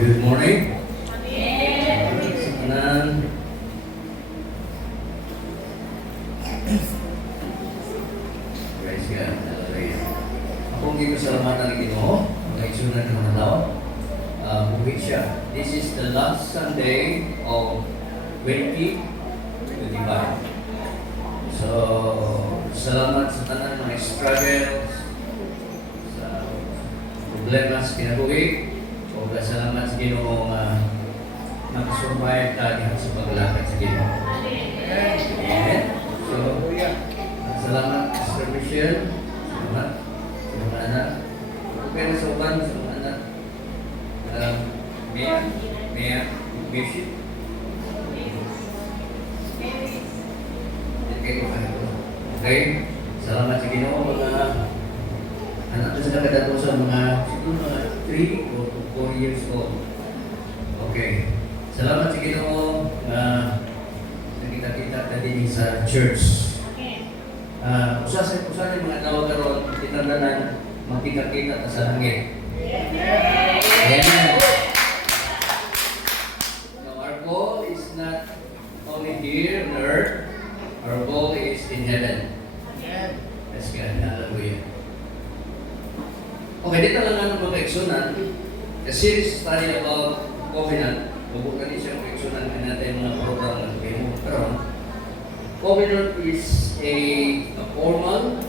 Good morning. Kanan. Praise God. Hallelujah. Akong gipasalamatan ng Ginoo, mga igsunan ng mga tao. Buhay siya. This is the last Sunday of 2025. So, salamat sa tanan mga struggles, sa problema sa kinabuhi. O salamat sa Ginoo nga nakasurvive ka diha sa paglalakad sa Ginoo. Amen. So, salamat Mr. Michelle. Salamat sa mga anak. Okay na sa uban sa mga anak. Mia, Bishop. Okay. Salamat sa Ginoo mga anak na sila kadatosan mga siguro mga 3 or 4 years old. Okay. Salamat sa Ginoo na nakita-kita ka din sa church. Usa mga tawag karon tinandanan makita-kita ta sa langit. Amen. Now our goal is not only here on earth, our goal is in heaven. Let's God. Hallelujah. Okay, dito lang ang mga kaigsunan. The series study about covenant. Bubukan din siya kaigsunan na natin mga program na kayo. Pero, covenant is a formal,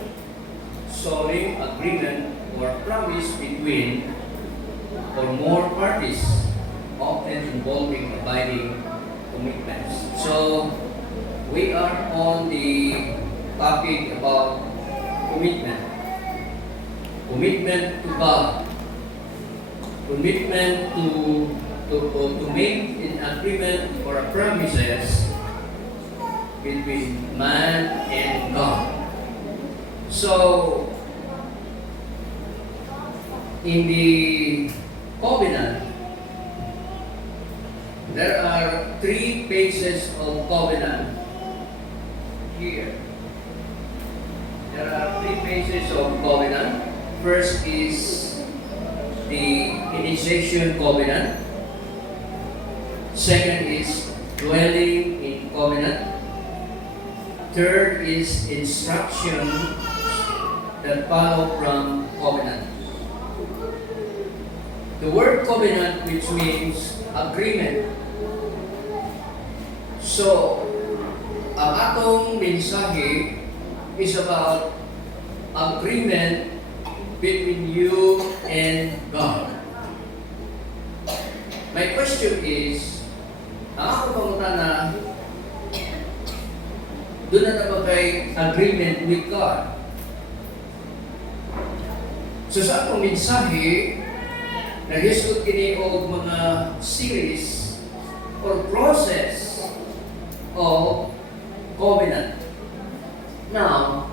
solemn agreement or promise between or more parties, often involving abiding commitments. So, we are on the topic about commitment. Commitment to God. Commitment to make an agreement or a promises between man and God. So, in the covenant, there are 3 phases of covenant here. There are 3 phases of covenant. First is the initiation covenant. Second is dwelling in covenant. Third is instruction that follow from covenant. The word covenant, which means agreement. So, ang atong mensahe is about agreement between you and God. My question is, ang akong pangutana, doon na ba kay agreement with God? So sa akong mensahe, nag-isot kini og mga series or process of covenant. Now,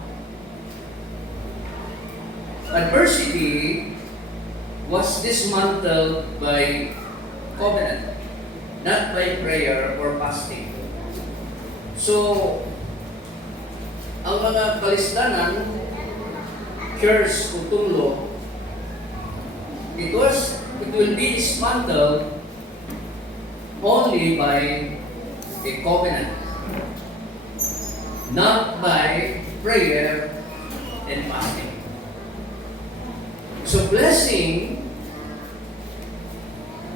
adversity was dismantled by covenant, not by prayer or fasting. So, ang mga kalisdanan, curse o tulo, it will be dismantled only by a covenant, not by prayer and fasting. So blessing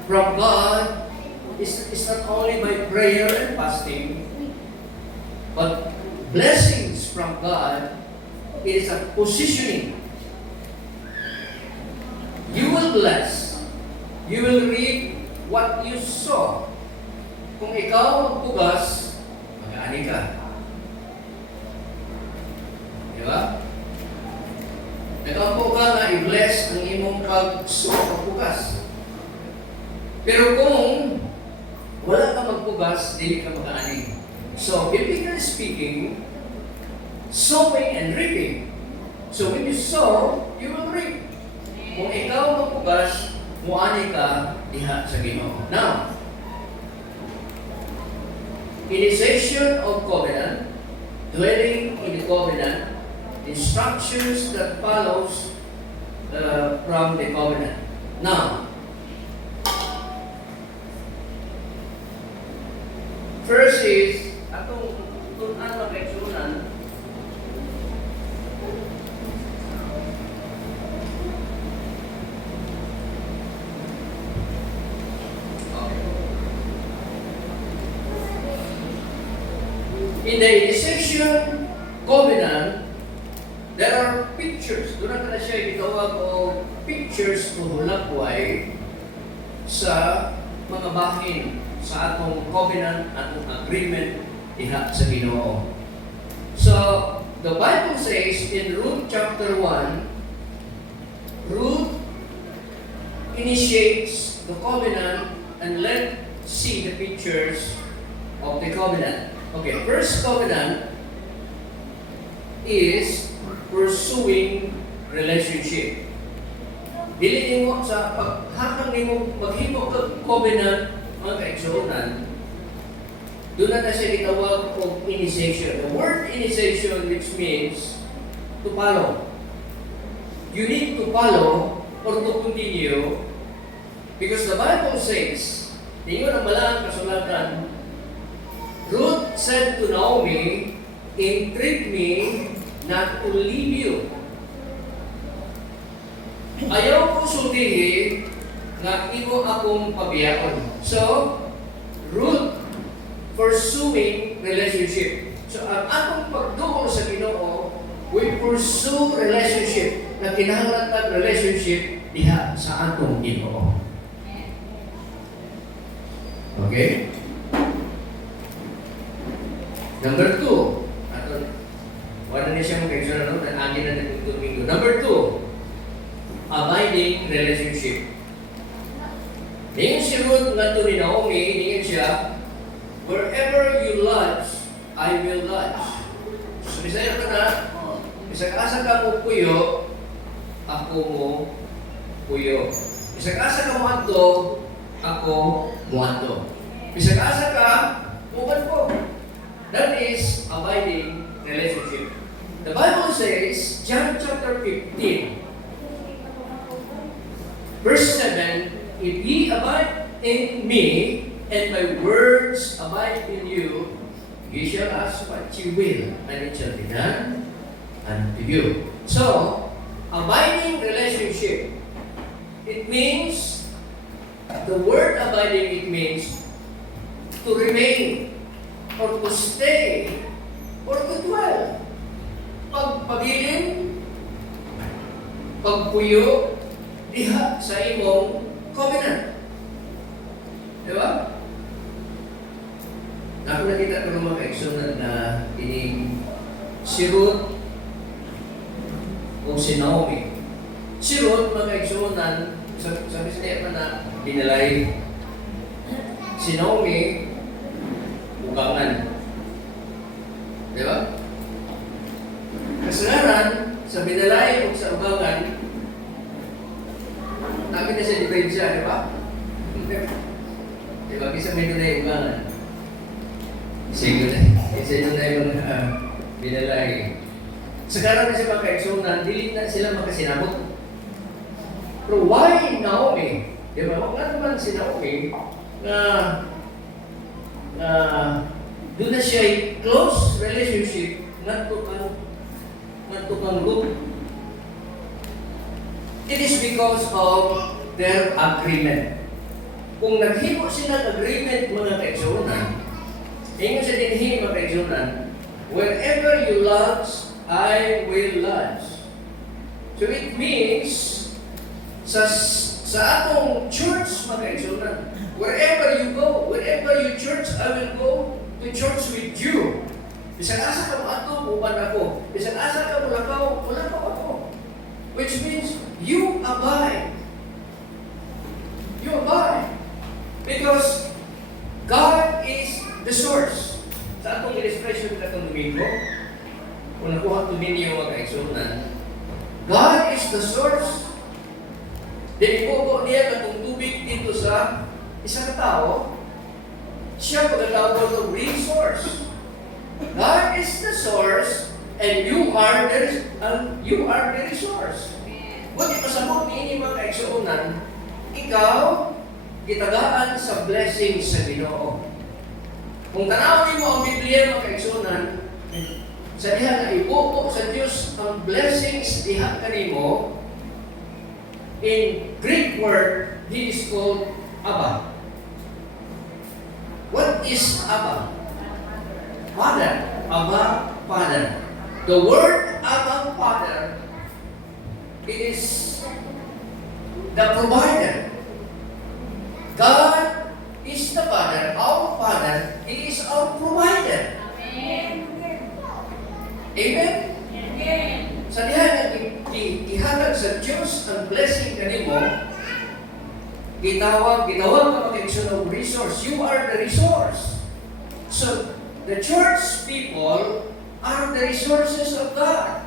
from God is not only by prayer and fasting, but blessings from God is a positioning. You will bless. You will reap what you sow. Kung ikaw magpugas, mag-aani ka. Diba? Nagkampo ka na i-bless ang imong pagpugas. Pero kung wala ka magpugas, dili ka mag-aani. So, biblically speaking, sowing and reaping. So, when you sow, you will reap. Kung ikaw magpugas, muani ka diha sa Ginoo. Now, initiation of covenant, dwelling in the covenant, instructions that follows from the covenant. Now, In the initiation covenant, there are pictures. Doon na siya gitawag o pictures o hulakway sa mga bahin sa atong covenant, atong agreement diha sa Ginoo. So, the Bible says in Ruth chapter 1, Ruth initiates the covenant and let's see the pictures of the covenant. Okay, first covenant is pursuing relationship. Dili nimo sa paghakang nimo maghimo kag covenant mga kaigsuonan. Doon na siya gitawag of initiation. The word initiation which means to follow. You need to follow or to continue because the Bible says, ninyo na malang kasulatan, Ruth said to Naomi, entreat me not to leave you. Ayaw ko sultihin nga imo akong pabiyaon. So, Ruth pursuing relationship. So, ang atong pagduol sa Ginoo, we pursue relationship na kinahanglan relationship diha sa atong Ginoo. Okay? Number 2, wala na siya mag-extra na ang agin na itong domingo. Number 2, abiding relationship. Ngayon si Ruth nga ito ni Naomi, ngayon siya, wherever you lodge, I will lodge. So, bisaya ka na, bisag-asa ka mo puyo, ako mo puyo. Bisag-asa ka mo ato, ako mo ato. Bisag-asa ka, bukan po. That is abiding relationship. The Bible says, John chapter 15, verse 7, if ye abide in me, and my words abide in you, ye shall ask what you will, and it shall be done unto you. So, abiding relationship, it means, the word abiding, it means to remain, or to stay, or to dwell. Pagpabilin, pagpuyo, diha sa imong covenant. Diba? Ako nakita ko ng mga kaigsunan na si Ruth o si Naomi. Si Ruth, mga kaigsunan, sabi sa niya na binalay. Si Naomi, ugangan. Diba? Kasalanan, sa binalay o sa ugangan, namin na siya diferensya, di ba? Di ba? Kisa may dunay ugangan. Isa yun na yung binalay. Sekarang na siya makaiksunan, dili na sila makasinabot. Pero why Naomi? Di ba? Huwag naman si Naomi na doon na siya close relationship ngadto kang Ruth. It is because of their agreement. Kung naghimo sila ng agreement mga kaigsunan, ingon sa dinhi mga kaigsunan, wherever you lodge, I will lodge. So it means, sa atong church mga kaigsunan, wherever you go, wherever you church, I will go to church with you. Bisag asa ka mo ato, uban ako. Bisag asa ka mo lakaw, wala pa ako. Which means, you abide. You abide. Because God is the source. Sa atong illustration na itong domingo, kung nakuha ito ninyo mga kaigsunan, God is the source. Di ipopo niya katong tubig dito sa isang tao, siya pagkatawag ng resource. God is the source, and you are the resource. Kung ipasabot niyo mga kaigsunan, ikaw, gitagaan sa blessing sa Ginoo. Kung tanawin mo ang Biblia mga kaigsunan, sa diha na ibuko sa Diyos ang blessings diha kanimo, in Greek word, he is called Abba. What is Abba? Father. Abba Father. The word Abba Father, it is the provider. God is the Father, our Father. He is our provider. Amen. Amen? Amen. Sa diha nga ihatag sa Diyos ang blessing kanimo, gitawag ka mag-action of resource. You are the resource. So, the church people are the resources of God.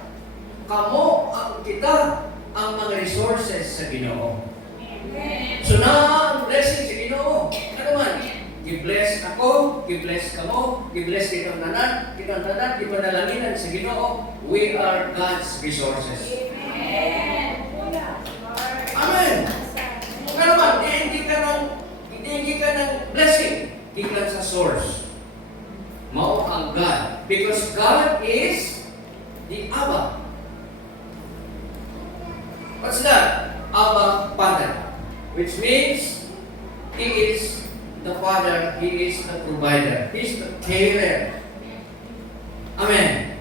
Kamo ang kita ang mga resources sa Ginoo. Amen. So na ang blessing sa Ginoo. Ano man? I-bless ako, i-bless kamo, i-bless kitang tanan, ipanalaginan sa Ginoo. We are God's resources. Amen. Amen. Ano man? Hindi ka ng blessing. Ikan sa source. Mao ang God. Because God is the Abba. What's that? Abba Father. Which means He is the Father, He is the provider, He is the carer. Amen.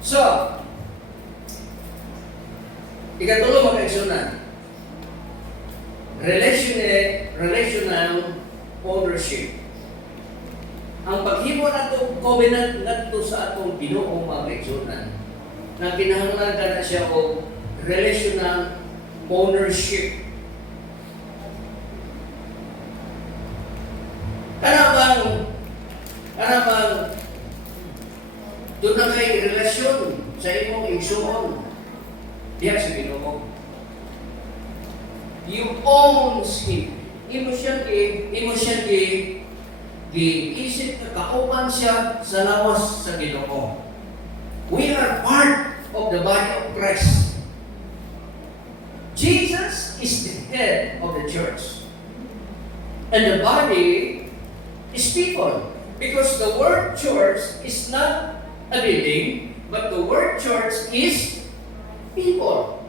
So, ikatulo magkaigsunan. Relational ownership. Ang paghimo nato covenant ngadto sa atong Ginoo magkaigsunan. Na kinahanglan kana siya og relational ownership. Kana bang doon na kay relasyon sa imong igsuon diha sa Ginoo. You owns Him. Imo siya giisip na kauban siya sa lawas sa Ginoo. We are part of the body of Christ. Jesus is the head of the church. And the body is people. Because the word church is not a building, but the word church is people.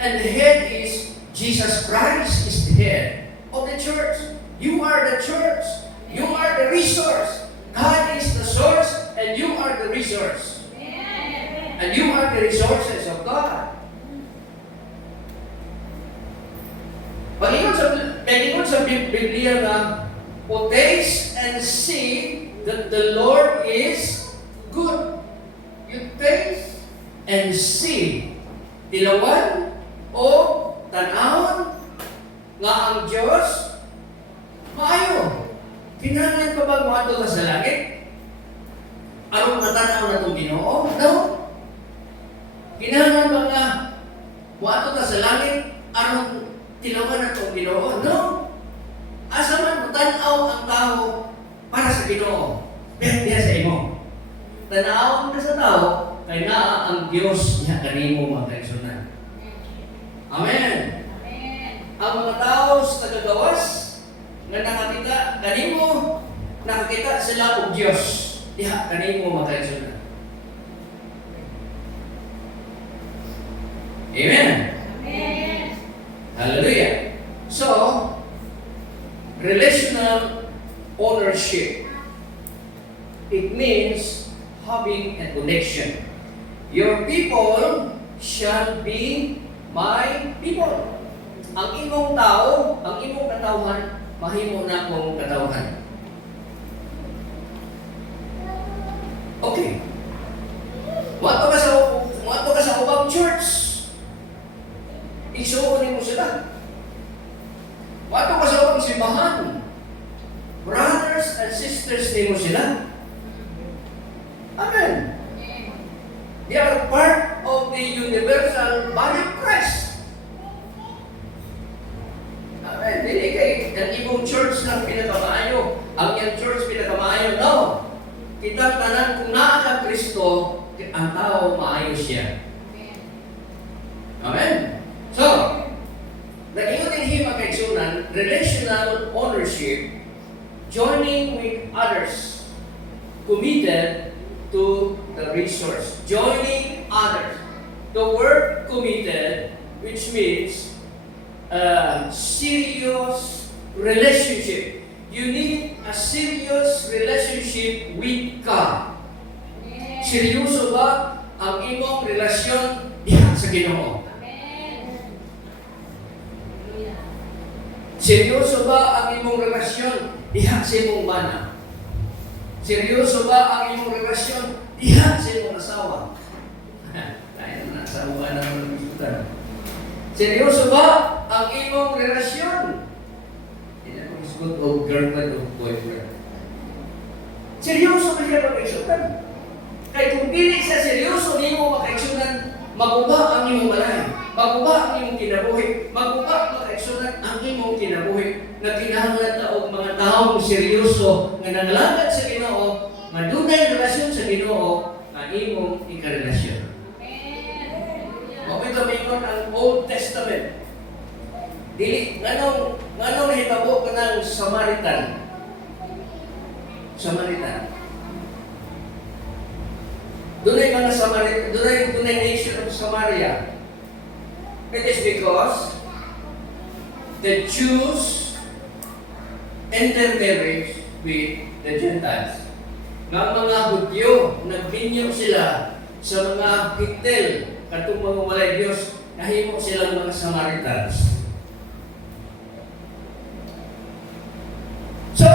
And the head is Jesus Christ is the head of the church. You are the church. You are the resource. God is the source and you are the resource. And you are the resources of God. Pag-ingon sa Biblia na, "O taste and see that the Lord is good." You taste and see. Tilawan o tanawon nga ang Diyos maayo. Kinahanglan pa ba moadto ka sa langit? Aron matanaw na itong Ginoo? No. Kinahanglan ba nga moadto ka sa langit aron tilawan na itong Ginoo? No. Asa man matanaw ang tao para sa Ginoo? Diya sa imo. Tanaw ka sa tao kay naa ang Dios niya kanimo mga kaigsunan. Amen. Ang mga tao sa tagagawas nga nakakita kanimo, nakakita sila og Dios. Diha kanimo mga kaigsunan. Amen. Hallelujah. So, relational ownership. It means having a connection. Your people shall be my people. Ang imong tao, ang imong katawhan, mahimo na akong katawhan. Okay. Wato ka sa ubang church. Isuon mo sila. Wato ka sa ubang simbahan. Brothers and sisters mo sila. Amen. They are part of the universal body of Christ. Amen. Dili kay ang ibong church lang pinakamaayo. Ang iyang church pinakamaayo. No. Kita tanan kung naa ka Kristo, ang tao maayo siya. Amen. So, nag-ingon din hima kay Sunan, relational ownership, joining with others, committed to the resource. Joining others. The word committed, which means serious relationship. You need a a serious relationship with God? Seryoso ba ang imong relasyon diha sa Ginoo? Seryoso ba ang imong relasyon diha sa imong mana? Seryoso ba ang imong relasyon diha sa imong asawa? Kaya na asawa na ng biskutan. Seryoso ba ang imong relasyon? Hindi na biskut o girlfriend o boyfriend. Seryoso ba siya makaigsunan? Kaya kung dili siya seryoso, di mo makaigsunan, maguba ang imong balay, maguba ang imong kinabuhi, maguba makaigsunan ang imong kinabuhi, na kinahanglan ta og mga taong seryoso nga nangalangad sa Ginoo, nga dunay relasyon sa Ginoo, nga imong ikarelasyon. Mao ito mingon ang Old Testament. Dili nganong nahitabo ka ng Samaritan. Dunay mga Samaritan, dunay nation of Samaria. It is because the Jews intermarriage with the Gentiles. Nga mga Hudyo, nagbinyo sila sa mga Hitel, katong mga walay Diyos, nahimo silang mga Samaritans. So,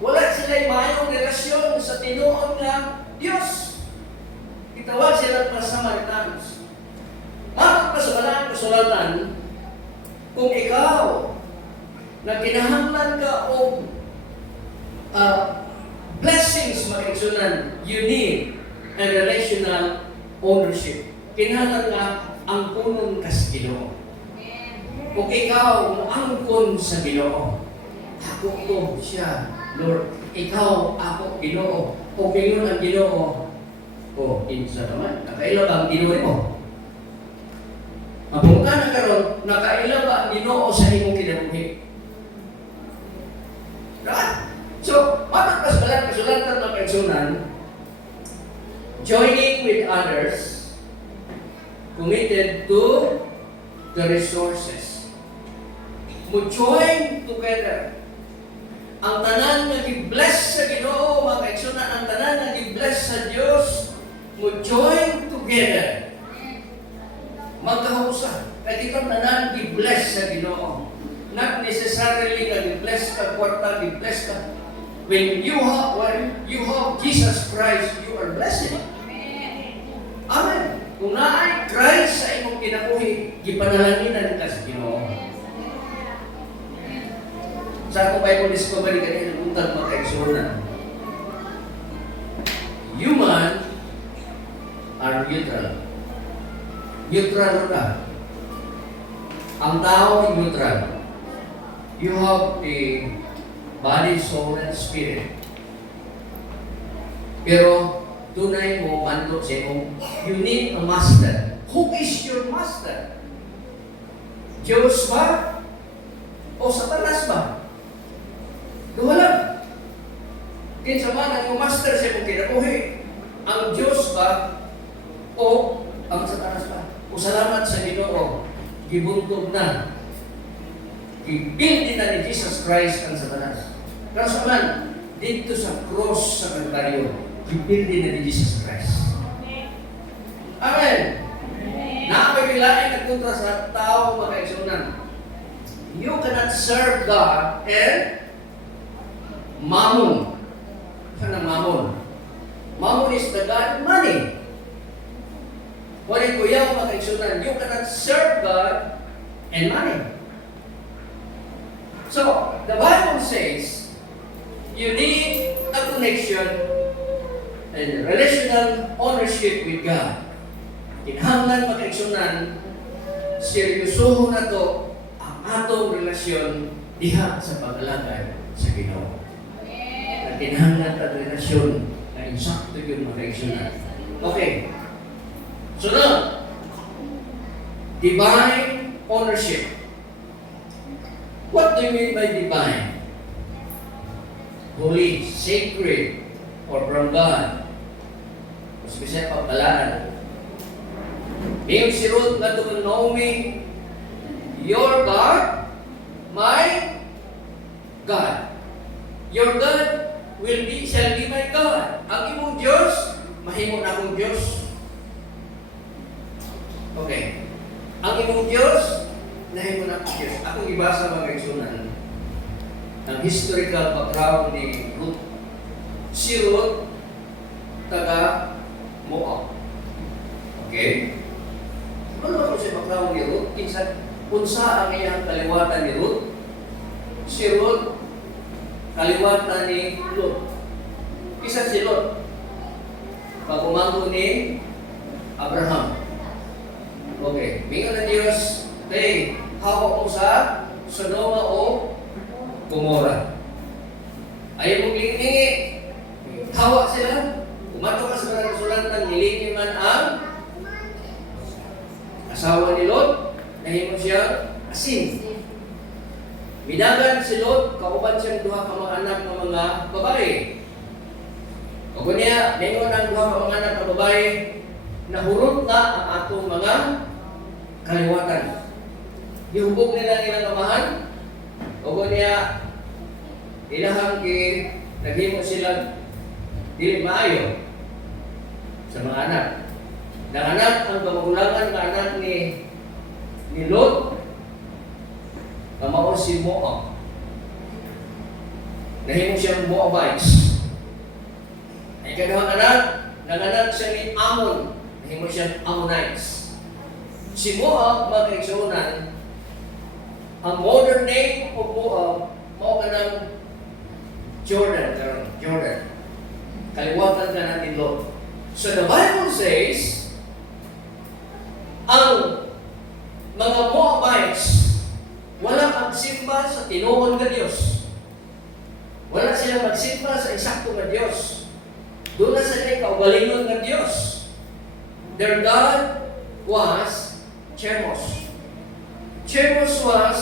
wala sila'y mayong relasyon sa tinuod nga Diyos. Itawag sila mga Samaritans. Bakit pa sa walang kasulatan, kung ikaw na kinahanglan ka o blessings maigsunan, you need a relational ownership. Kinahanglan nga ang punong ka sa Ginoo. Kung ikaw moangkon sa Ginoo, ako to siya, Lord. Ikaw, ako, Ginoo. Kung pingon ang Ginoo, insa naman, nakaila ba ang Ginoo mo? Mapunta na karon, nakaila ba ang Ginoo sa imong kinabuhi? Right? So, paano pas balang kasulatan ng kaigsunan, joining with others, committed to the resources. Mo-join together. Ang tanan nga gi-bless sa Ginoo, mga kaigsunan, ang tanan nga gi-bless sa Dios, mo-join together. Magkahusa. Kaya kitang tanan gi-bless sa Ginoo. Not necessarily nga gi-bless ka kwarta, gi-bless ka. When you have Jesus Christ, you are blessed. Amen. Kung naay Christ sa imong kinabuhi, gipanalanginan ka sa Ginoo. Sa akong Bible discovery kanina untag mga kaigsunan. Human are neutral. Neutral ka. Ang tao ay neutral. You have a body, soul, and spirit. Pero tunay mo mandok sa imong, you need a master. Who is your master? Diyos ba? O Satanas ba? Duha lang. Kinsa man ang master sa imong kinabuhi? Ang Diyos ba? O ang Satanas ba? O salamat sa Ginoo, gibuntog na. Gibuild na ni Jesus Christ ang Satanas. Pero sa man, dito sa cross sa Kalbaryo, gibuild na ni Jesus Christ. Amen. Nakapagbilain ang kontra sa tao mga kaigsunan. You cannot serve God and Mammon. Ano Mammon? Mammon is the God of money. Walay kuyaw mga kaigsunan, you cannot serve God and money. So, the Bible says, you need a connection and relational ownership with God. Kinahanglan mga kaigsunan, seryosohon na to ang atong relasyon diha sa pag-alagad sa Ginoo. At kinahanglan at relasyon na insakto yung mga kaigsunan. Okay. So now, divine ownership. What do you mean by divine? Holy, sacred, or from God. Mas bisa papalaan. Mayroon si Ruth na to Naomi, your God, my God. Your God shall be my God. Ang imong Diyos, mahimo na akong Diyos. Okay. Ang imong Diyos, nahimo na akong Diyos. Akong ibasa mga kaigsunan, ang historical background ni Ruth. Si Ruth, taga Moab. Okay? Ano siya background ni Ruth? Unsa ang iyang kaliwatan ni Ruth? Si Ruth, kaliwatan ni Lot. Isa si Lot. Pagkumango ni Abraham. Okay. Mingon na Diyos, hey, hawak mo sa Sodoma o Gomora. Ayaw mong lingi. Hawak sila. Umato ka sa mga kasulatan, nilingi man ang asawa ni Lot, nahimo siyang asin. Minagan si Lot, kauban siyang duha ka mga anak ng mga babae. Kung niya, ningon ang duha ka mga anak ng babae, nahurot na ang atong mga kaliwatan. Gihubog nila nilang amahan, kung niya, ilahang naghimo sila dili maayo sa mga anak. Nanganak ang kamagulangan ng anak ni Lot, kamao si Moab. Nahimo siyang Moabites. Ay kaduhang anak, nanganak siya ni Ammon. Nahimo siyang Ammonites. Si Moab, mga kaigsunan, ang modern name of Moab, mao ka ng Jordan. Kaliwatan ka natin Lot. So the Bible says, ang mga Moabites, wala magsimba sa tinuod nga Diyos. Wala sila magsimba sa eksakto nga Diyos. Doon na sila kaugalingon nga Diyos. Their God was Chemos. Chemos was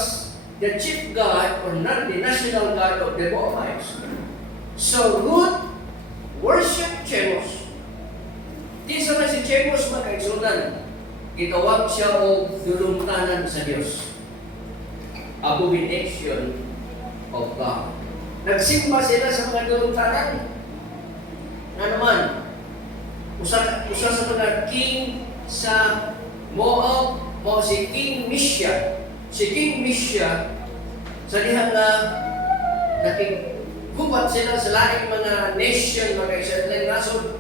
the chief god or not the national god of the Moabites. So Ruth worship Chemos. Di sa si Chemos makaigsunan, gitawag siya o dulumtanan sa Diyos. Abomination of God. Nagsimba sila sa mga dulumtanan. Nga naman, usa sa mga king sa Moab, mo si King Misha. Si King Misha, sa diha nga nakigubat sila sa laing mga nation, mga Israelite nasod,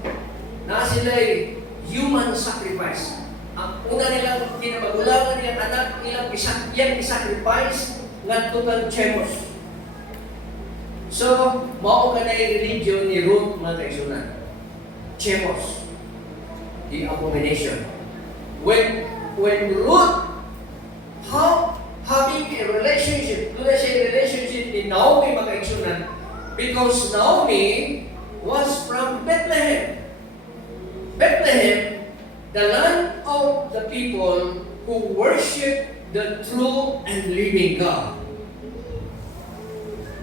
na sila human sacrifice. Ang una nilang kinamagulangan niyang anak nilang i-sacrifice ngadto kang Chemos. So, mao ka na yung religion ni Ruth, mga kaigsunan. Chemos. The abomination. When Ruth having a relationship with Naomi, mga kaigsunan, because Naomi was from Bethlehem. Bethlehem, the land of the people who worship the true and living God.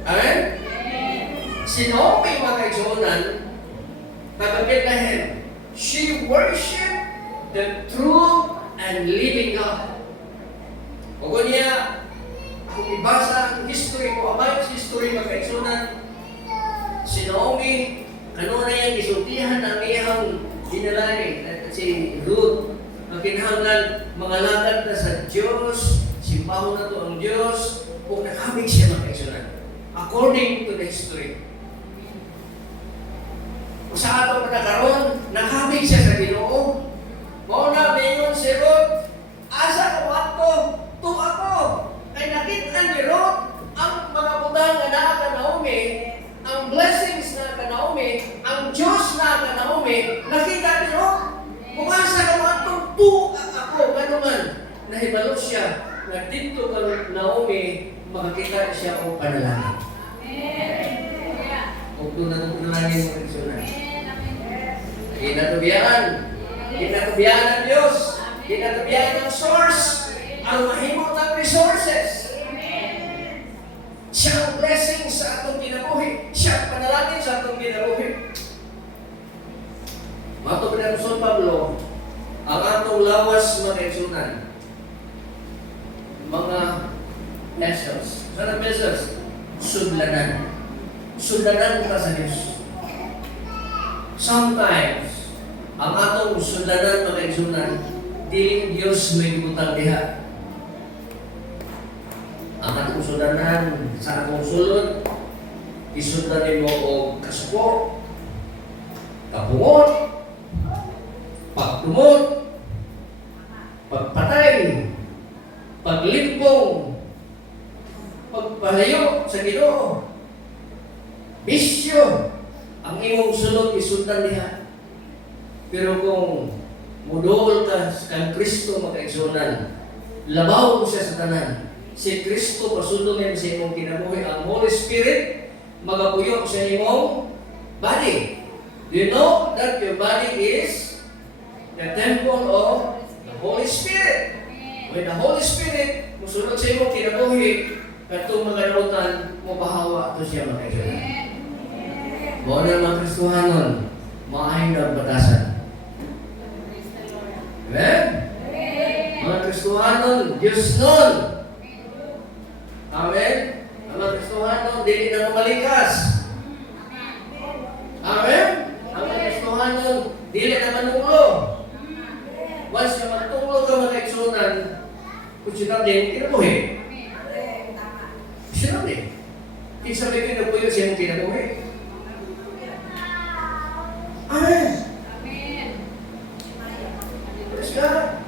Amen? Si Naomi, mga kaigsunan, taga Bethlehem, she worshiped the true and living God. Kung niya, kung ibasa ang history ko, Moabite's history, mga kaigsunan, si Naomi, kanuna niyang isultihan ang iyang dinalay at si Ruth, ang kinahanglan, mga lakad na sa Diyos, simbahon na to ang Diyos, kung nakamit siya, mga kaigsunan. According to the history. Kung sa atong nagkaroon, nakamit siya sa Ginoo. Mauna, mayon si Ruth, asa ko ato, to ako. Kay nakita ni Ruth, ang mga butang na naa ka Naomi, ang blessings na ka Naomi, ang Diyos na ka Naomi, nakita ni Ruth, kung asa ka ato, to ako. Ganuman, nahibalo siya, na dito ka Naomi, makakita siya o panalangin. Huwag doon na panalangin mo rin suna. Kinatubiyaan ng Diyos, kinatubiyaan ng source, ang mahimot ng resources. Siya ang blessing sa atong kinabuhi, siya ang panalangin sa atong kinabuhi. Mato pa ng Pablo, ang atong lawas mga kaigsunan, mga vessels. Saan ang vessels? Sudlanan. sundanan ka sa Diyos. Sometimes, ang atong sundanan mga igsunan, diling Diyos may butang diha. Ang atong sundanan sa atong sulod, isundanin mo o kasupo, kapungot, pagtumot, pagpatay, paglimpong, pagpalayo sa Ginoo, bisyo, ang imong sulod isundan niya. Pero kung mudol ka kang Kristo makaigsunan, labaw mo siya sa tanan. Si Kristo pasundon sa imong kinabuhi. Ang Holy Spirit magapuyok sa imong body. Do you know that your body is the temple of the Holy Spirit? When the Holy Spirit musunod sa imong kinabuhi, katong mga nautan mo bahawa ito siya makaigsunan. Mo na mga Kristohanon, maahin na batasan. Amen? Mga Kristohanon, Diyos nun. Amen? Ang mga Kristohanon, dili na mamalikas. Amen? Ang mga Kristohanon, dili na manulo. Once na matulog ka mga igsunan, kung sinabing kinabuhi. Sinabing. Kinsabi kinabuhi siya mong kinabuhi. Amen. Praise God.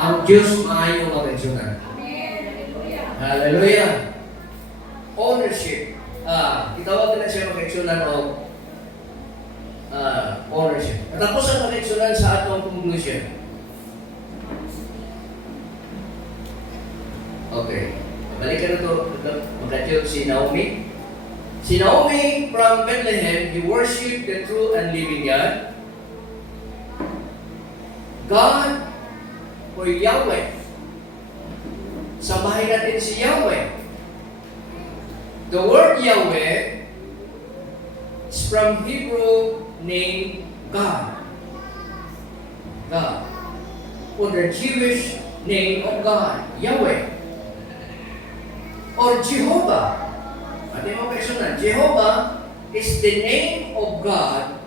Ang Diyos maayo mga igsunan. Hallelujah. Ownership. Itawag na siya mga igsunan o ownership. Tapos ang mga igsunan sa atong conclusion. Okay. Balikan na ito. Magkatiyog si Naomi. Si Naomi from Bethlehem, he worshiped the true and living God. God or Yahweh. Sambahin natin si Yahweh. The word Yahweh is from Hebrew name God. God. Or the Jewish name of God, Yahweh. Or Jehovah. Ating mga personal, Jehovah is the name of God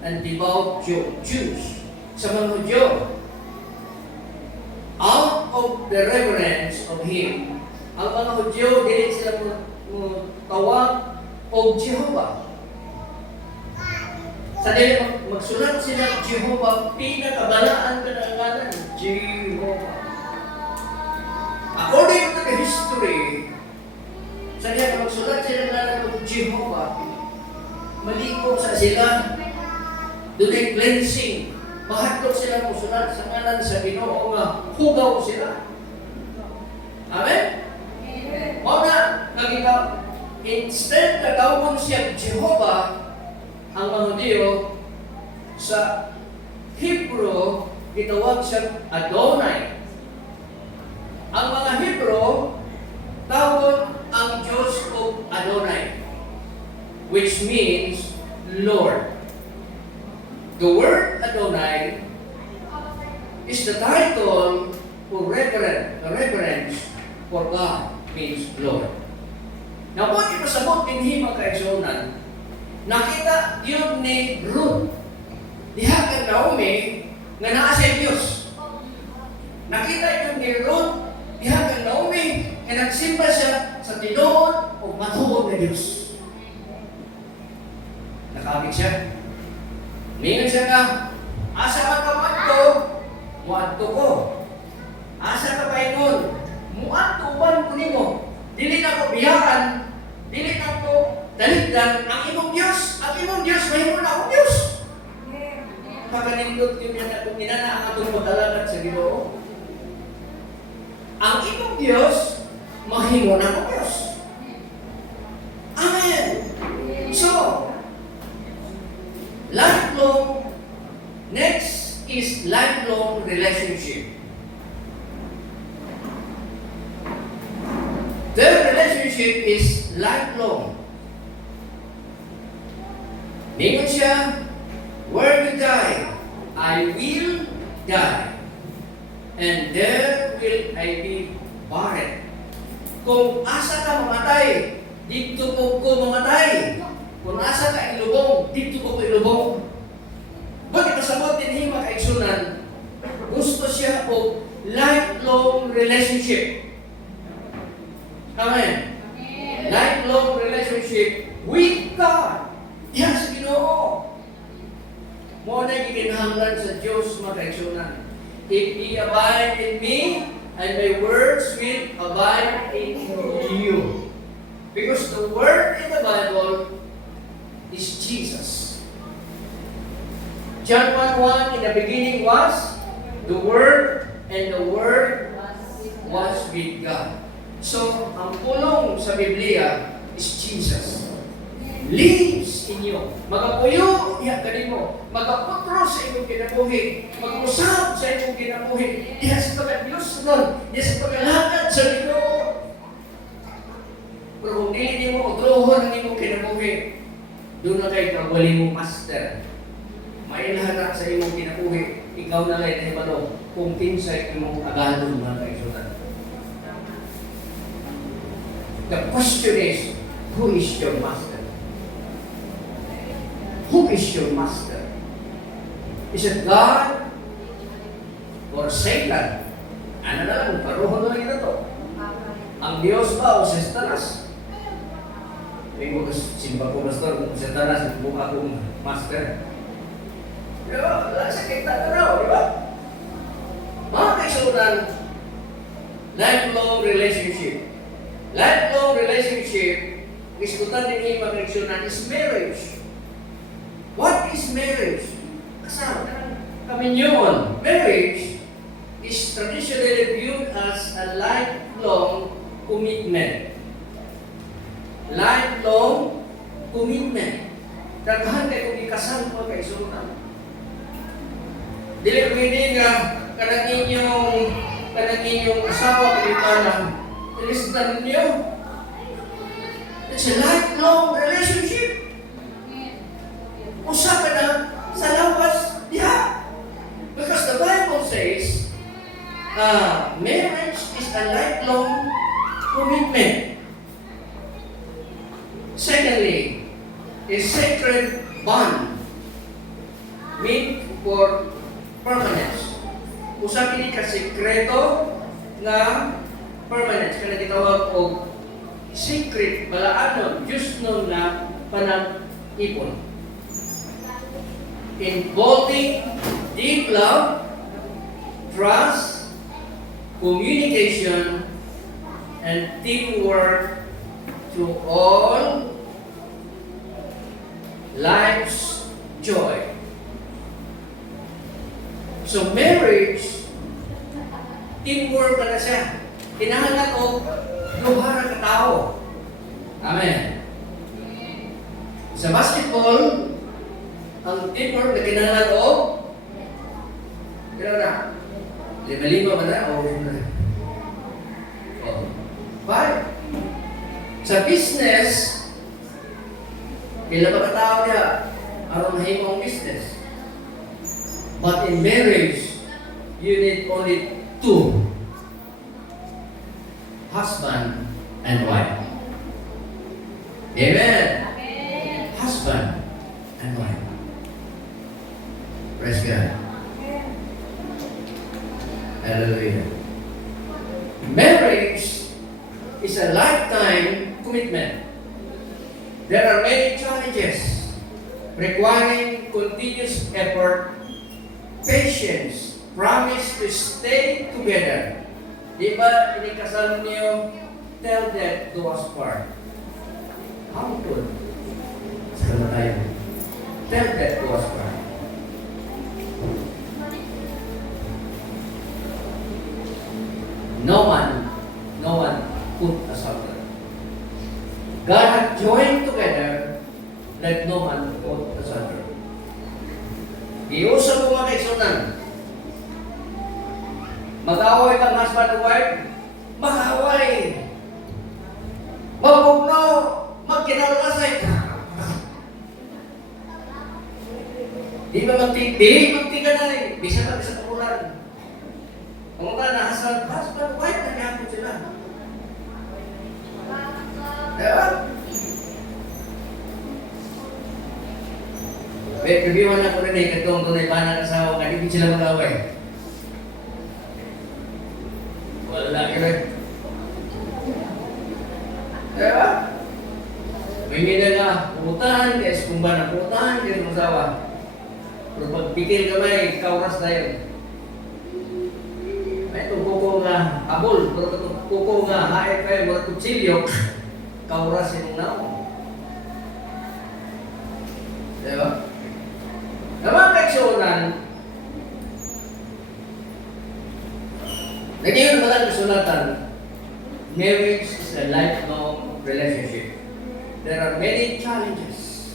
and devout Jews. Sa mga Hudyo, out of the reverence of Him, ang mga Hudyo, dili sila tawag o Jehovah. Sa dili magsulat sila Jehovah, pinakabalaan ka ng ngalan, Jehovah. According to the history, sa diyan magsulat sila ng Jehovah, maligo sa sila, doon ay cleansing. Mahatlok sila musulat sa ngalan sa Ginoo nga hugaw sila. Amen? O na, nakita, instead na tawag siya Jehovah, ang mga Hudyo, sa Hebrew, gitawag siya Adonai. Ang mga Hebrew, tawag ang Diyos of Adonai, which means Lord. The word Adonai is the title for reverence for God, means Lord. Now, kung ipasabot din mga kaigsunan, nakita yun ni Ruth, diha kang Naomi, nga naa siya Diyos. Nakita yun ni Ruth, diha kang Naomi, nga nagsimba siya sa tinuod o matuod na Diyos. Nakabit siya. Mingan siya nga, asa man ka muadto, muadto ko. Asa ka paingon, muadtuban ko nimo. Dili na ko biyakan, dili na ko daligdan ang imong Diyos. Ang imong Diyos, mahimo na akong Diyos. Pagkanindot yun yan akong inana ang atong pagdalagat sa Ginoo. Ang imong Diyos, mahimo na akong Diyos. Amen. So, lifelong, next is lifelong relationship. Their relationship is lifelong. Mingon siya, where you die, I will die. And there will I be buried. Kung asa ka mamatay, dito ko mamatay. Kung asa ka ilubong, dito ko ilubong. Bakit nasabot din hima kaigsunan? Gusto siya o lifelong relationship. Amen. Lifelong relationship with God. Diyan sa Ginoo. Mo na gikinahanglan sa Diyos mga kaigsunan. If ye abide in me, and my words will abide in you. Because the word in the Bible is Jesus. John 1:1, in the beginning was the Word, and the Word was with God. So, ang pulong sa Biblia is Jesus. Lives in you. Magapuyo, iya ganin mo. Magaputro sa imong kinabuhi. Mag-usap sa imong kinabuhi. Diya sa pagka-Diyos nun. Diya sa pagkalakad sa Ginoo. Pero kung dili mo utrohon ang imong kinabuhi, doon na kay kawali mo master. Mailhan sa imong kinabuhi, ikaw na lang nahibalo kung kinsay imong agalon mga kaisunan. The question is, who is your master? Who is your master? Is it God or Satan? Ano na lang, paruho na lang ito to. Ang Diyos ba o si Satanas? May mga simba ko pastor, kung si Satanas, buka kong master. Diba? Wala sa kita na raw, di ba? Mga kaisunan, lifelong relationship. Lifelong relationship, iskutan din yung mga kaisunan, is marriage. What is marriage? Kasama kami yun. Marriage is traditionally viewed as a lifelong commitment. Lifelong commitment. Daghan kayo kung ikasal mo kay Sultan. Dili pwede nga kanang inyong asawa kalipanan. Ilistan ninyo. It's a lifelong relationship. Usa ka na sa lawas diha. Because the Bible says, marriage is a lifelong commitment. Secondly, a sacred bond meant for permanence. Usa kini ka sekreto nga permanence kana gitawag og secret balaanon Diyos nun nga panag-ipon. Involving deep love, trust, communication, and teamwork to all life's joy. So marriage, teamwork na siya. Kinahanglan o duha ka tao. Amen. Sa basketball, ang teamwork na kinahanglan o kailan na? 5 ba na? O 5. Sa business, pila ba katao niya? Aron mahimong business. But in marriage, you need only 2. Husband and wife. Amen. Husband and wife. Praise God. Hallelujah. Marriage is a lifetime commitment. There are many challenges requiring continuous effort, patience, promise to stay together. Di ba inikasal niyo, tell that to us part. How good? Sama tayo. Tell that to us part. No one put us out there. God had joined together, let no man put us under. Iusa mo mga kaisunan. Mag-away kang husband and wife, mag-away. Mabugno, magkinalasay. Di ba magti ka na eh. Bisa ka sa kapulan. Kung ka na husband and wife, nangyapon sila. Diba? Kabiwan ako rin eh, katong tunay pa ng asawa, nga di sila mag-away. Wala ka rin. Diba? May nila nga, putahan, kaya kung ba na putahan, kaya ng asawa. Pero pag pikil ka may, kauras na yun. May tukuko nga, abol, pero tukuko nga, hae kayo, mga kutsilyo, kauras yung nao. Diba? Naman kaigsunan, nagyayon ba lang kasulatan, marriage is a lifelong relationship. There are many challenges.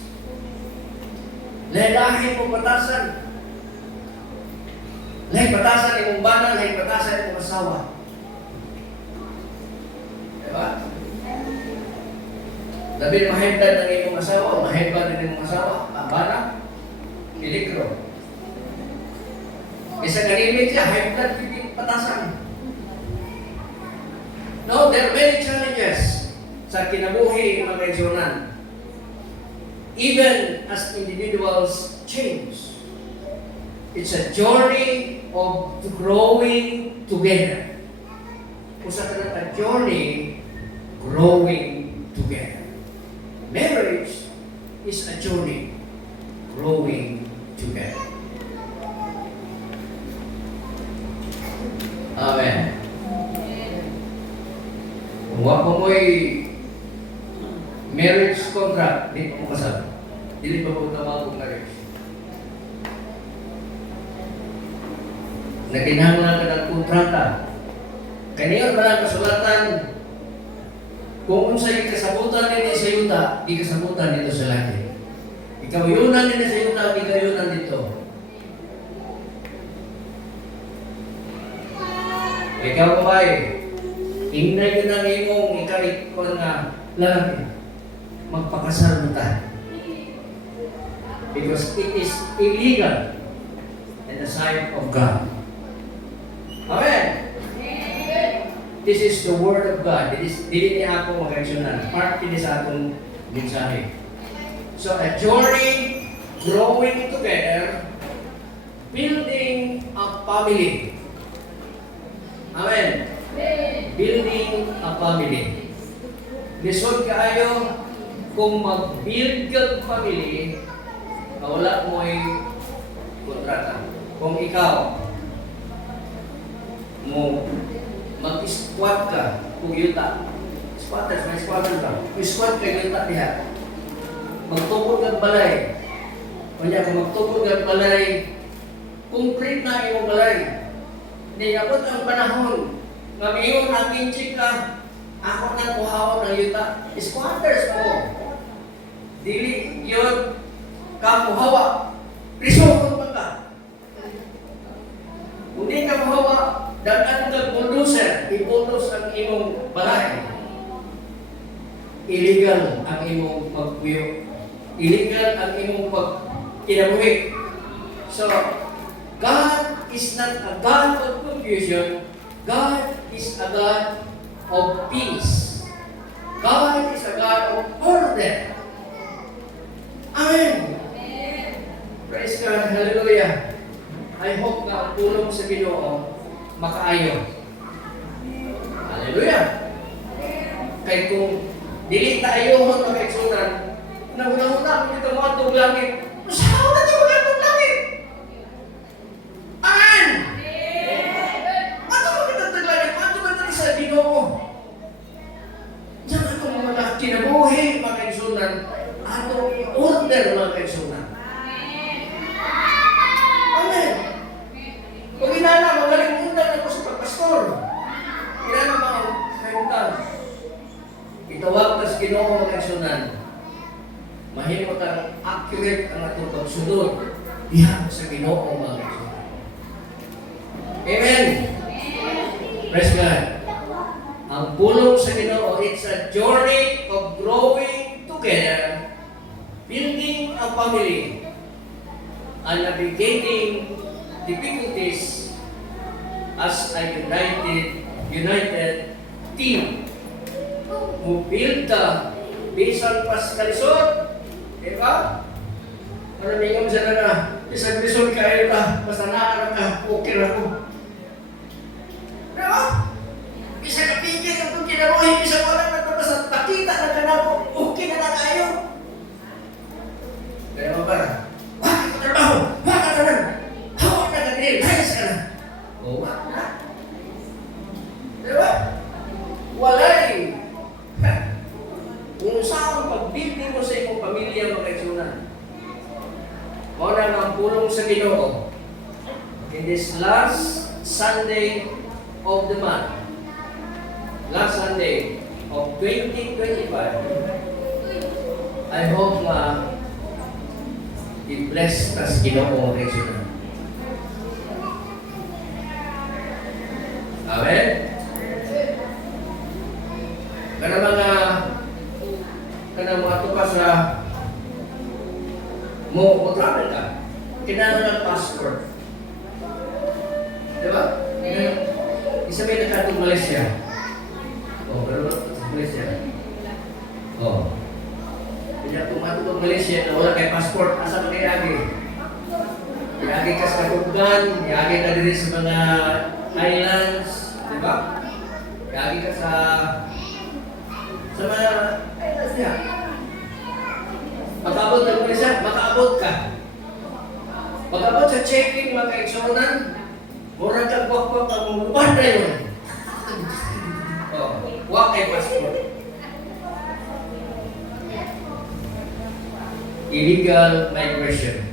Lahi mo patasan. Lahi patasan imong bana, lahi patasan imong asawa. Diba? Labi mahembad ng imong asawa, mahembad ng imong asawa, bana, peligro. Isa kanimik siya, hembad hindi patasan. No, there are many challenges sa kinabuhi mga kaigsunan. Even as individuals change, it's a journey of growing together. Usa ka na a journey growing together. Marriage is a journey growing together. Amen. Kung wako mo'y marriage contract, di mo kasal. Dili pa po tawag kong marriage. Nakinahanglan ka ng kontrata. Kaniyon ba ang kasulatan? Kung unsay kasabutan nila sa yuta, di kasabutan dito sa laki. Ikaw yunan nila sa yuta, di ka yunan dito. Ikaw babae, tingnan yun ang imong ikaw nga lalaki. Magpakasal mo tayo. Because it is illegal in the sight of God. Amen. This is the word of God. Dili niya ako mag-aksyonan. Part din sa atong mensahe. So a journey growing together, building a family. Amen. Building a family. Lisod kaayo kung mag-build kang family, wala mo ay kontrata. Kung ikaw mo mag-squat ka kung yuta, squatters, may squatter ka. Kung squat ka yuta diha, magtubod kang balay. Kanya kung magtubod kang balay, complete na yung balay. Hindi abot ang panahon. Ngayon ang inchik ka, ako nang kuhawan ng yuta. Squatters mo. Dili yun kamuhawa. Risokon pa ka. Kung di ka muhawa, dagan ka bulldozer, i-bulldoze ang imong balay. Illegal ang imong pagpuyo. Illegal ang imong pagkinabuhi. So, God is not a God of confusion. God is a God of peace. God is a God of order. Amen. Praise God. Hallelujah. I hope na ang tulong sa Ginoo makaayo. Hallelujah. Kaya kung dili tayo mga kaigsunan, nahuna-huna mo dito mga itong langit. Masahaw na ito mga itong langit. Amen. Ato mo kita itong langit. Ato mo ito sa Ginoo. Diyan ako mga kinabuhi mga kaigsunan. Ato i-order mga kaigsunan. Amen. Kung inala, magaling undan ako sa pagpastor. Inala mga kayutan. Itawag ka sa Ginoo mga kaigsunan. Mahimo kang accurate ang atong pagsunod diha sa Ginoo mga kaigsunan. Amen. Praise God. Ang pulong sa Ginoo, it's a journey of growing together, building a family, and navigating difficulties as a united team. Build ka bisan pas kalisod, diba? Ano mingon siya na isang bison kayo ka, basta naarap ka, okay na ko. Diba? Isa kapigil ang itong kinabuhi, isa wala na ito, basta pakita na ka na ko, okay na na tayo. Kaya mo ba? Bakit ko trabaho? Bakit ka na? Hawak na ka-drill, hayas ka na. O, wak na. Diba? Walay. Kung saan pag-building mo sa iyong pamilya mga kaitsunan, muna ang pulong sa Ginoo in this last Sunday of the month, last Sunday of 2025, I hope i-bless tas Ginoo mga kaitsunan. Amen? Kana mga tukas sa mo travel ka, kailangan ng passport. Diba? Isa may nakatong Malaysia. Pero sa Malaysia. Kaya tumatong Malaysia na wala kay passport, asa ka kay Agi? Agi ka sa Katugan, Agi ka din sa mga islands, diba? Agi ka sa mga islands niya. Mag-abot ka muna siya, mag-abot ka. Mag-abot sa checking mga kaigsunan, murang kagwakwak ang lupan na yun. Wak kay passport. Illegal migration.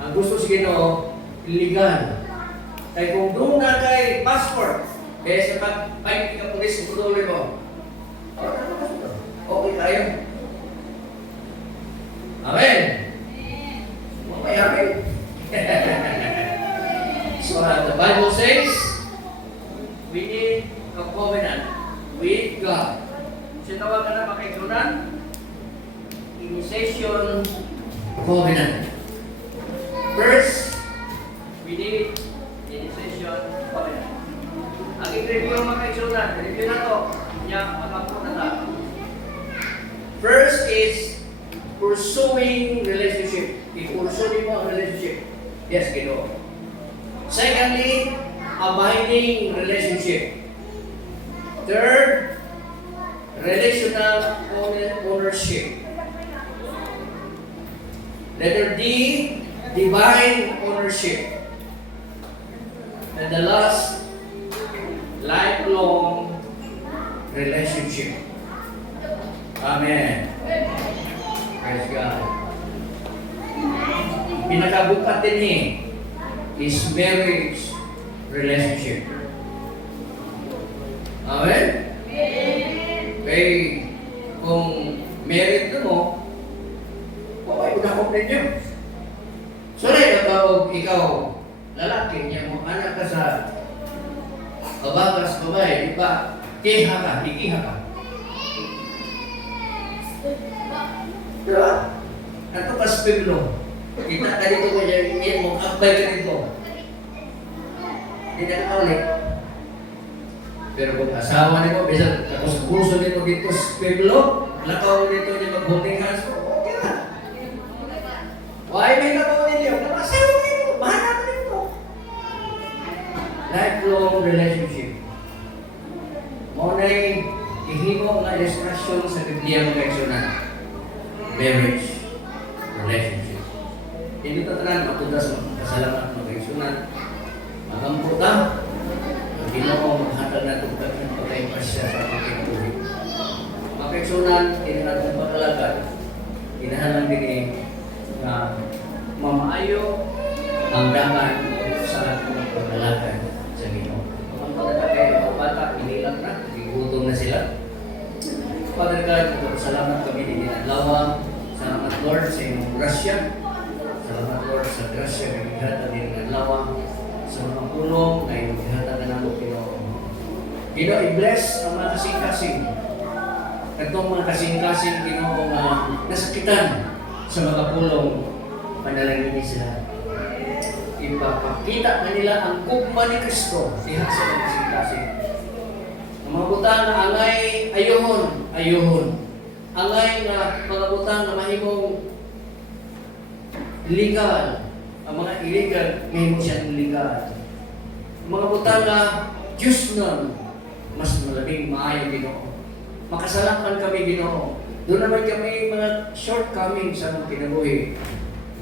Ang gusto sa Ginoo, illegal. Kaya kung doon na kay passport, kaya sa pag-fight ka pulis, tuloy mo. Okay tayo. Amen. Okay, amen. So the Bible says, we need a covenant with God. Sinawag ka na makaisunan, initiation covenant. First, we need initiation covenant. Ang i-review makaisunan, review na to, niya makapo na ta. First is pursuing relationship. I-pursue mo ang relationship. Yes, Ginoo. Secondly, abiding relationship. Third, relational ownership. Letter D, divine ownership. And the last, lifelong relationship. Amen. Praise God. Pinakabukat din is marriage relationship. Amen? Okay, kung married na mo, okay, unakop ninyo. Sorry, kapag ikaw, lalaki niya mo, anak ka sa babakas babae, di ba? Kiha ka, ikiha ka. Diba? Ito ka spiglo. Kita ka dito ko yan mo, akbay ka dito. Hindi ka ulit. Pero kung asawa niyo mo, bisan tapos puso niyo dito spiglo, lakaw dito niyo mag-holding hands mo, okay na. Why may lakaw ninyo? Asawa niyo, bahala ka dito. Lifelong relationship. Muna'y ihimo nga ilustrasyon sa Biblia mga kaigsunan. Marriage relationship. Hindi ito tanan, matudas magkasalamat mga kaigsunan. Magamputa, ang Ginoo maghatag na itong pagkaypasya sa ating tuloy. Mga kaigsunan, tinatong pagkalagad, inahalang din na mamaayo ang daman sa ating pagkalagad sa Ginoo. Ang pagkakay mga bata, inilang na, igutom na sila. Father God, salamat kami din Adlaw. Salamat Lord sa iyong grasya. Salamat Lord sa grasya na ihatag din Adlaw. Sa mga pulong na iyong ihatag na namin Ginoo. Ginoo, i-bless ang mga kasing-kasing. Itong mga kasing-kasing Ginoo nga nasakitan sa mga pulong, panalangin sila. Ipapakita na nila ang kugma ni Kristo diha sa mga kasing-kasing. Mga butang na angay ayuhon. Angay na mga butang na mahimong legal. Ang mga illegal, ngayon mo siyang legal. Ang mga butanga, Diyos nun, mas malaming maayo Ginoo. Makasalangan kami Ginoo. Doon naman kami mga shortcomings sa mga kinabuhi.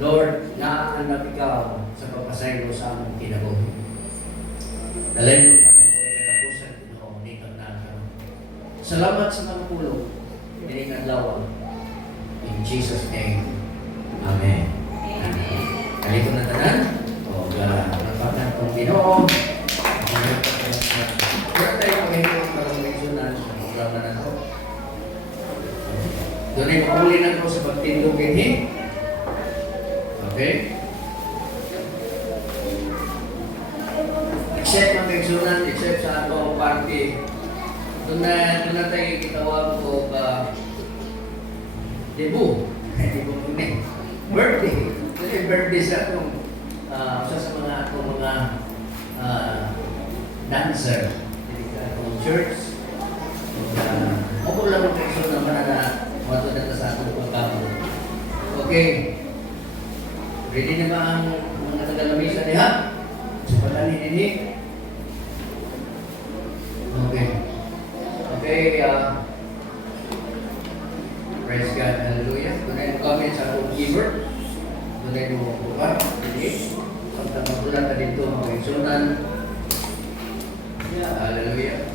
Lord, naaanap ikaw sa pagpasaylo sa aming kinabuhi. Dalhin mo kami katapusan Ginoo, dito na. Salamat sa mga pulong. Diningan lawa. In Jesus' name. Amen. Kalito na tanan. O, napakan kong Ginoo. Kaya tayo pag-ibig ng leksyonan sa programa na ito. Doon ay makahuli na ito sa pagtindog ini. Okay? Except ng leksyonan, except sa atong party. Doon na tayo kitawag ko debut. Debut kami. Birthday. Ito yung birthday sa atong isa sa mga atong mga dancer. Hindi ka atong church. Ako lang ang leksyon naman na mato na sa atong pagkamo. Okay. Ready na ba ang mga taga-lamisa niya? Sa pagkanin ini? Okay. Okay, praise God, hallelujah. Tunay mo kami sa atong keyboard. Tunay mo buka. Hindi. Pagka magulat na dito, mga iksunan. Yeah, hallelujah.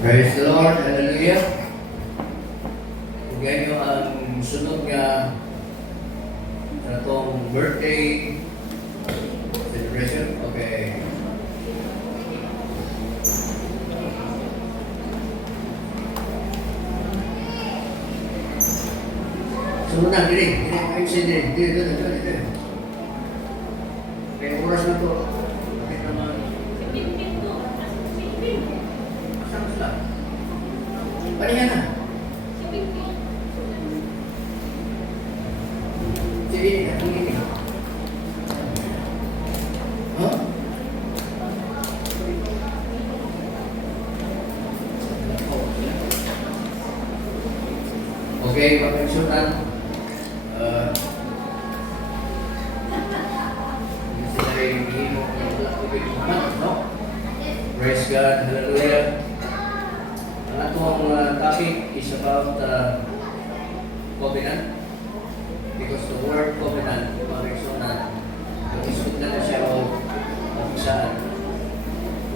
Praise the Lord, hallelujah. Kaya nyo ang sunod nga sa itong birthday celebration. Okay. Sunod na, dili. Dili. Kaya oras na ito. Bakit naman? Saan sila? Palingan na. Sige, ini. Huh? Okay, pag-eksunan. Sila yung hihimo ng tubig naman, no? Praise God, hallelujah. Ang atong topic is about covenant. Because the word covenant, pag-eksunan, mag-isot na siya o saan.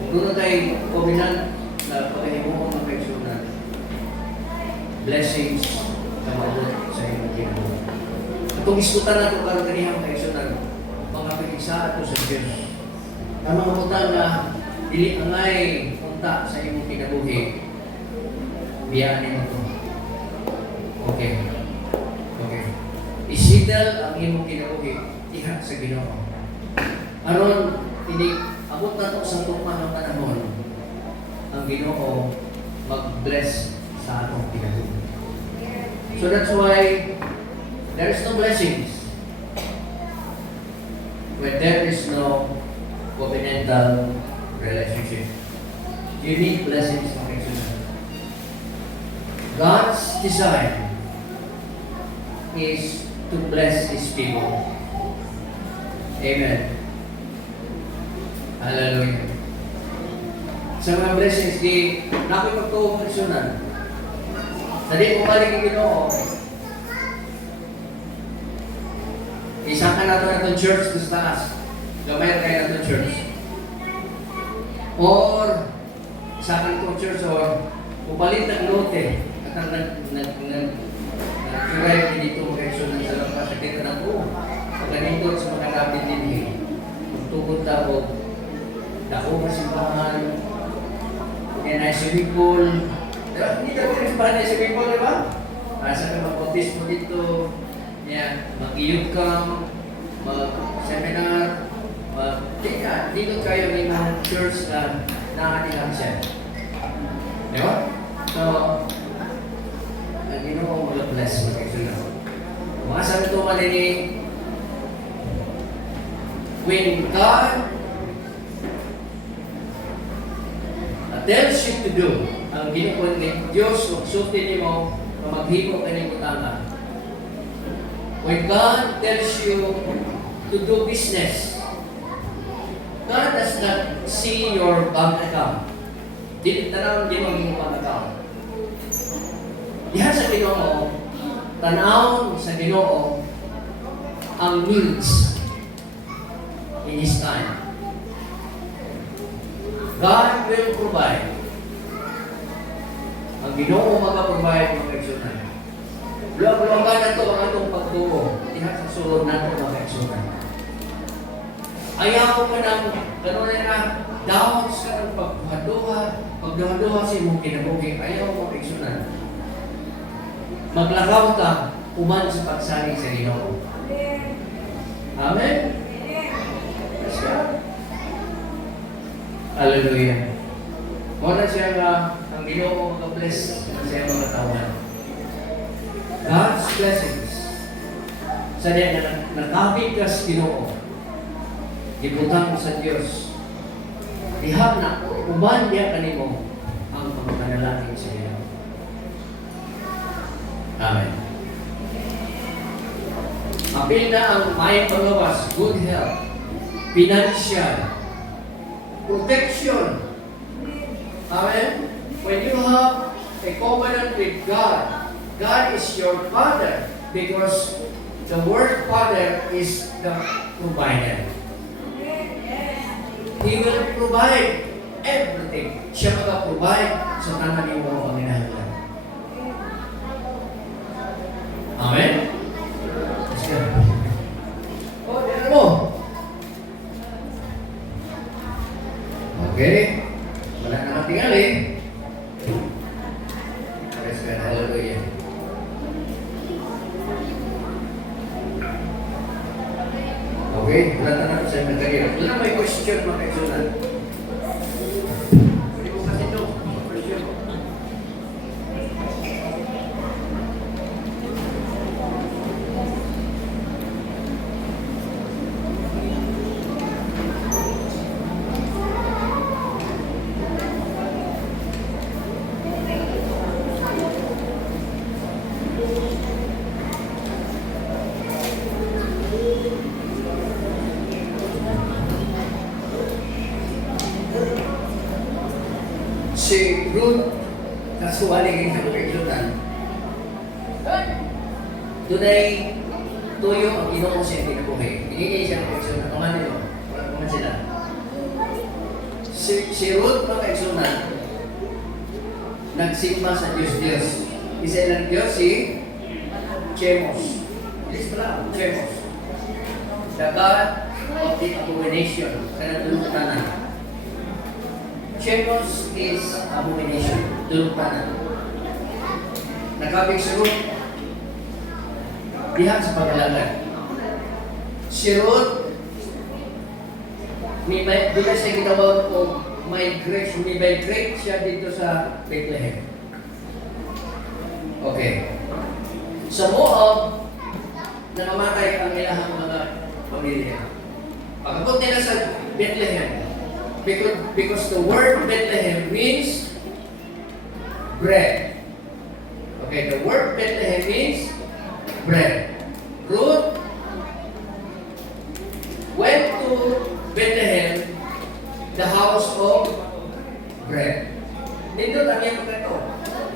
Kung doon na tayo covenant na pag-ihimo ng pag-eksunan, blessings na mabot sa iyong kinabuhi. Itong iskutan na itong karagdanihang pag-eksunan, mga pag-iksa ito sa Diyos. Ang mga butang na dili angay punta sa iyong kinabuhi, biyanin mo ito. Okay. Isidal ang iyong kinabuhi, iha sa Ginoo. Aron, abot na ito sa tukma ng panahon, ang Ginoo mag-bless sa atong kinabuhi. So that's why there is no blessings when there is no covenantal relationship. You need blessings from Exodus. God's design is to bless His people. Amen. Hallelujah. Sa mga blessings, di nakoy magtuong Exodus. Dali mo balik ang Ginoo. Isa ka na ito na itong church sa taas. Gamay kayo na itong church. Or, isa ka na itong church or upalit ng lote. At ang nag-drive dito mag-action ng salang pasakita ng pagkanintot sa mga kapit din. Magtukod tao. Dako masimbahan. Kaya na swimming pool. Hindi ka rin simbahan na swimming pool, di ba? Asa ka mag-baptist mo dito. Mag-iyog ka. Mag-seminar. Dito kayo may mga church na nakanilang siya. Di ba? So, ang Ginoo mag-bless mo kayo na. Mga sabi ito malini, when God tells you to do, ang ginukon ni Diyos, kung sulti mo, na maghimo ka ng utama. When God tells you to do business, God does not see your bank account. Di tanaw din mo yung bank account. Diha sa Ginoo, tanaw sa Ginoo ang needs in His time. God will provide. Ang Ginoo mag-provide mga kaigsunan. Bulang-bulang na ito ang atong pagtuo. Diha sa sulod na ito mga kaigsunan. Ayaw ka ng gano'n na doubts ka ng pagduha sa imong kinabuhi. Ayaw mo kaigsunan. Maglakaw ka uman sa pagsalig sa Ginoo. Amen? Yes, God. Hallelujah. Muna siya nga ang Ginoo mag-bless sa iyang mga tawhan. God's blessings. Sa niya na nakabig ka sa Ginoo, ibutang sa Diyos. Ihap na, uman niya kanimo ang pagkanalangin sa iyo. Amen. Apil na ang mayang panglawas, good health, financial, protection. Amen? When you have a covenant with God, God is your Father because the word Father is the provider. He will provide everything. Siya mag-provide sa tanan ng mga panginahanglan. Amen? Let's go. Oh, diyan mo. Okay. Wala na natingal eh. Praise God. Hallelujah. Okay. Wala na natin sa mga karira. Wala na may question mga kaisunan. Pwede mo kasi ito. Question mo. Si Ruth, kasuwali ng kaisunan. Today, tuyo ang Ginoo siya kinabuhi. Hinigay siya ng kaisunan. Kumahan nyo. Kumahan sila. Si Ruth ng kaisunan, nagsimba sa Diyos. Isa ilang Diyos si Chemos. Yes pala, Chemos. The God of the abomination. Kanatulutanan. Chemos is abomination. Tulutanan. Nakabig si Ruth. Dihan sa paglalag. Si Ruth, di ba siya gitawag o migrate siya dito sa Bethlehem. Okay. Sa Moab, nakamatay ang ilahang mga pamilya. Pagkabot nila sa Bethlehem, because the word Bethlehem means bread. Okay, the word Bethlehem means bread. Ruth went to Bethlehem, the house of bread. Nindot ang iyang pagkato.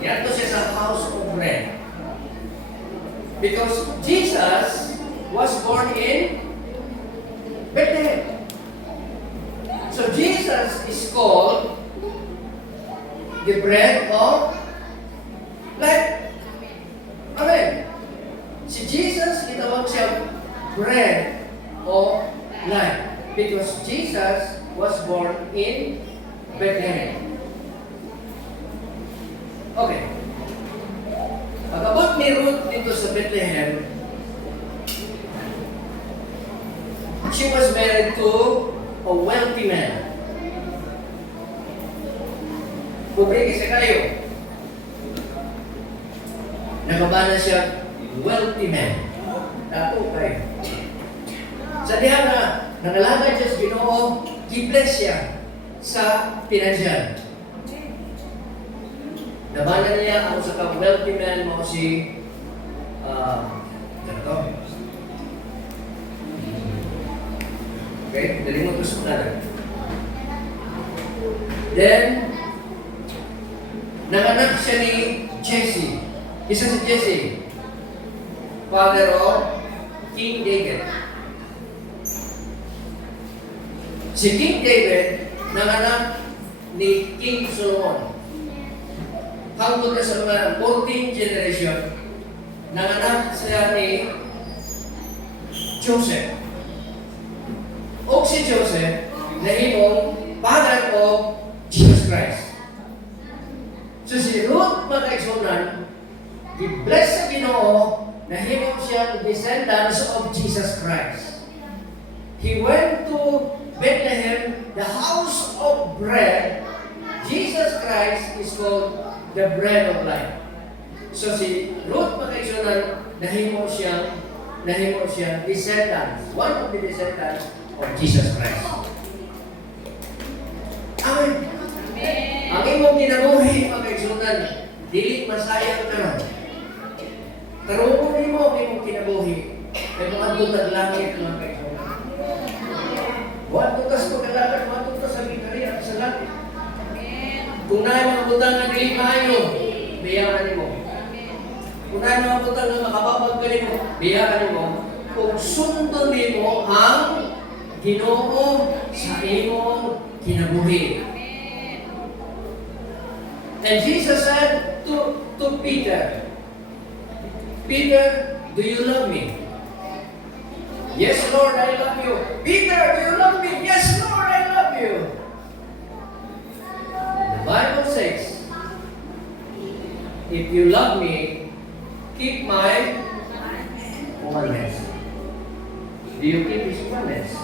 Yanto siya sa house of bread. Because Jesus was born in Bethlehem. So Jesus is called the bread of life. Amen. Si Jesus, itawag siya bread of life. Because Jesus was born in Bethlehem. Okay. Pagkabot ni Ruth dito sa Bethlehem, she was married to a wealthy man. Pobre kasi kayo. Nakabana siya, wealthy man. Tato kayo. Sa diha na, nangalagay siya sa Ginoo, i-bless siya sa pinansyal. Nabanan niya ang sa wealthy man mo si ganito. Okay, dali mo ito sa kanan. Then, nanganak siya ni Jesse. Isa si Jesse, father of King David. Si King David, nanganak ni King Solomon. Hanggang na sa mga 14th generation, nanganak siya ni Joseph. O si Joseph, nahimong father of Jesus Christ. So si Ruth, mga kaigsunan, i-bless sa Ginoo, nahimong siyang descendants of Jesus Christ. He went to Bethlehem, the house of bread. Jesus Christ is called the bread of life. So si Ruth, mga kaigsunan, nahimong siyang descendants, one of the descendants of Jesus Christ. Amen. Ang imong ginabuhi, mga kaigsunan, dili masayang karon. Karoon mo ang imong kinabuhi, ay mga butag langit, mga kaigsunan. Buwan butas ko kalagan, buwan butas sa gitari at sa langit. Kung na mga butang na dili maayo, biyaan mo. Kung na mga butang na makababag ka mo, biyaan mo. Kung sundon mo ang Ginoo sa imong kinabuhi. And Jesus said to Peter, Peter, do you love me? Yes, Lord, I love you. Peter, do you love me? Yes, Lord, I love you. The Bible says, if you love me, keep my commandments. Do you keep His commandments?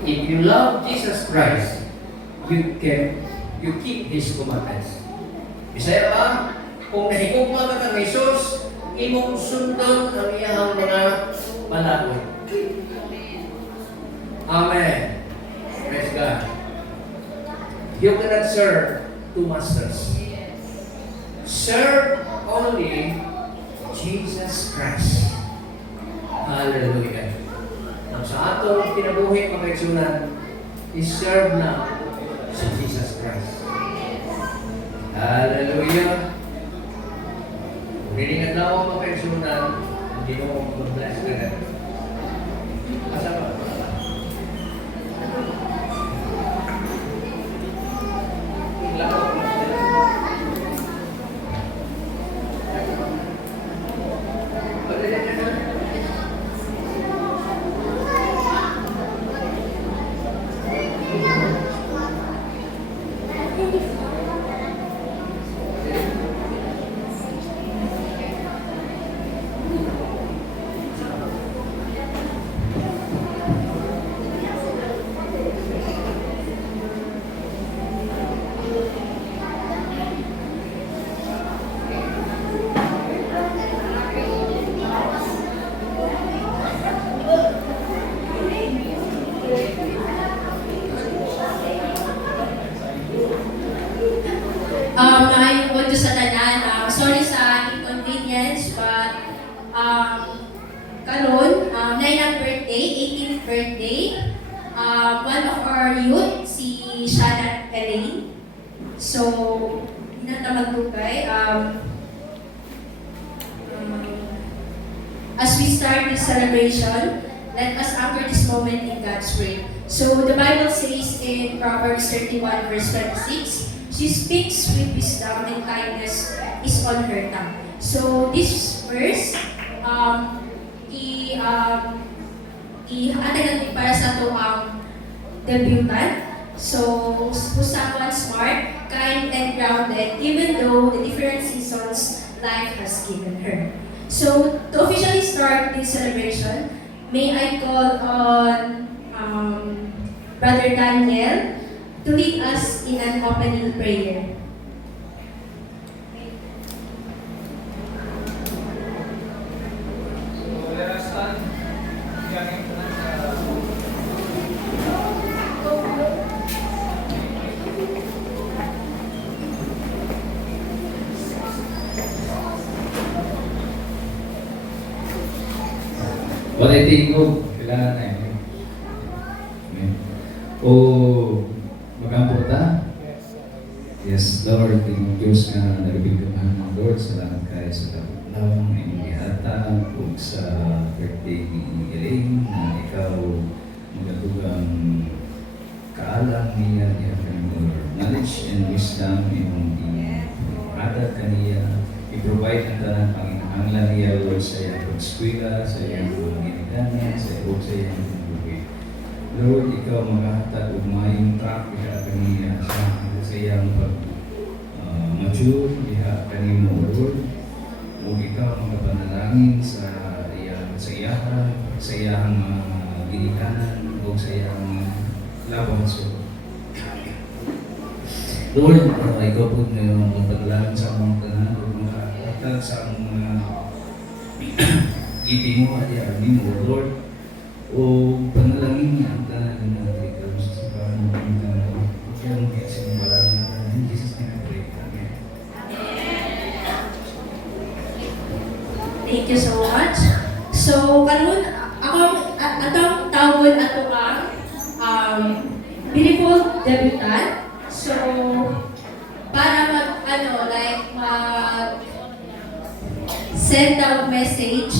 If you love Jesus Christ, you keep His commandments. Bisaya ba? Kung nahigugma ka ng Jesus, imong sundon ang iyang mga malakoy. Amen. Praise God. You cannot serve two masters. Serve only Jesus Christ. Hallelujah. Ang sa atong kinabuhi, mga kaigsunan, is-serve na si Jesus Christ. Hallelujah. Piningan na ako, mga kaigsunan, hindi mo mag-bless ka na. Asa ba? Maayong po sa tanan. Sorry sa inconvenience, but karon, 9th birthday, 18th birthday. One of our youth, si Shanna Elaine. So, natamag po kay. As we start this celebration, let us anchor this moment in God's word. So, the Bible says in Proverbs 31 verse 26, she speaks with wisdom and kindness is on her tongue. So this verse, i-atagan para sa ito ang debutant. So, who's someone smart, kind, and grounded, even though the different seasons life has given her. So, to officially start this celebration, may I call on Brother Daniel to lead us in an opening prayer. What I think of, kailangan na yun. Amen. O, magampo ta? Yes, Lord, tingin Diyos nga nagabigkaman ng Lord, salamat kayo sa kapatlaw ng inyong ihatag o sa birthday ni Iling na ikaw magatugang kaalam niya niya kanyang knowledge and wisdom imong i-atag kaniya, i-provide ang tanang panginahanglan niya, Lord, sa iyang pag-eskwela, sa iyang mga ginaganan, sa iyang buhay. Lord, ikaw maghahatag og mayong track diha kaniya sa iyang mature diha kanimo, Lord. O ikaw magapanalangin sa iyang mga ginikanan o sa iyang labang so. Lord, ikaw po na magpadalangin sa among tanan o maghahatag sa among mga giti mo at iarmin mo, Lord. O panalangin niya ang tanan ng natin ikaw sa sabahan mo ang tanan o kaya mong kiksimbalan na in Jesus' name I pray. Amen. Thank you so much. So, karon atong tawgon ato ang beautiful debutant. So, para mag send out message